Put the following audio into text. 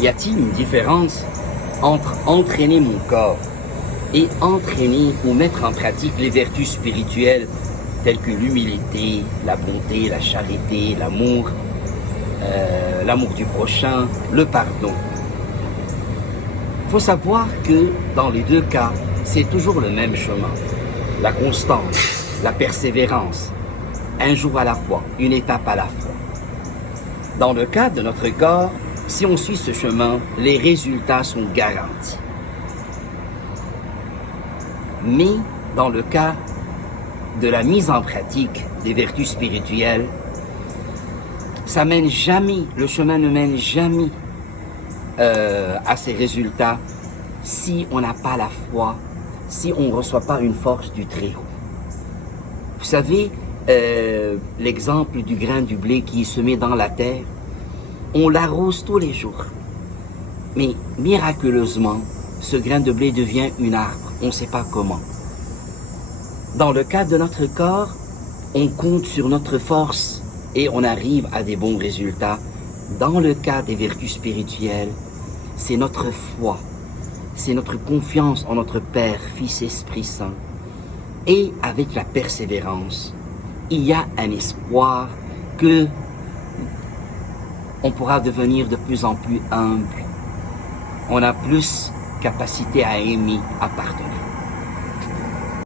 Y a-t-il une différence entre entraîner mon corps et entraîner ou mettre en pratique les vertus spirituelles telles que l'humilité, la bonté, la charité, l'amour du prochain, le pardon? Il faut savoir que dans les deux cas, c'est toujours le même chemin. La constance, la persévérance, un jour à la fois, une étape à la fois. Dans le cas de notre corps, si on suit ce chemin, les résultats sont garantis. Mais dans le cas de la mise en pratique des vertus spirituelles, ça mène jamais, le chemin ne mène jamais à ces résultats si on n'a pas la foi, si on ne reçoit pas une force du Très-Haut. Vous savez, l'exemple du grain du blé qui est semé dans la terre, on l'arrose tous les jours. Mais miraculeusement, ce grain de blé devient une arbre. On ne sait pas comment. Dans le cas de notre corps, on compte sur notre force et on arrive à des bons résultats. Dans le cas des vertus spirituelles, c'est notre foi, c'est notre confiance en notre Père, Fils, Esprit Saint. Et avec la persévérance, il y a un espoir que on pourra devenir de plus en plus humble. On a plus capacité à aimer, à pardonner.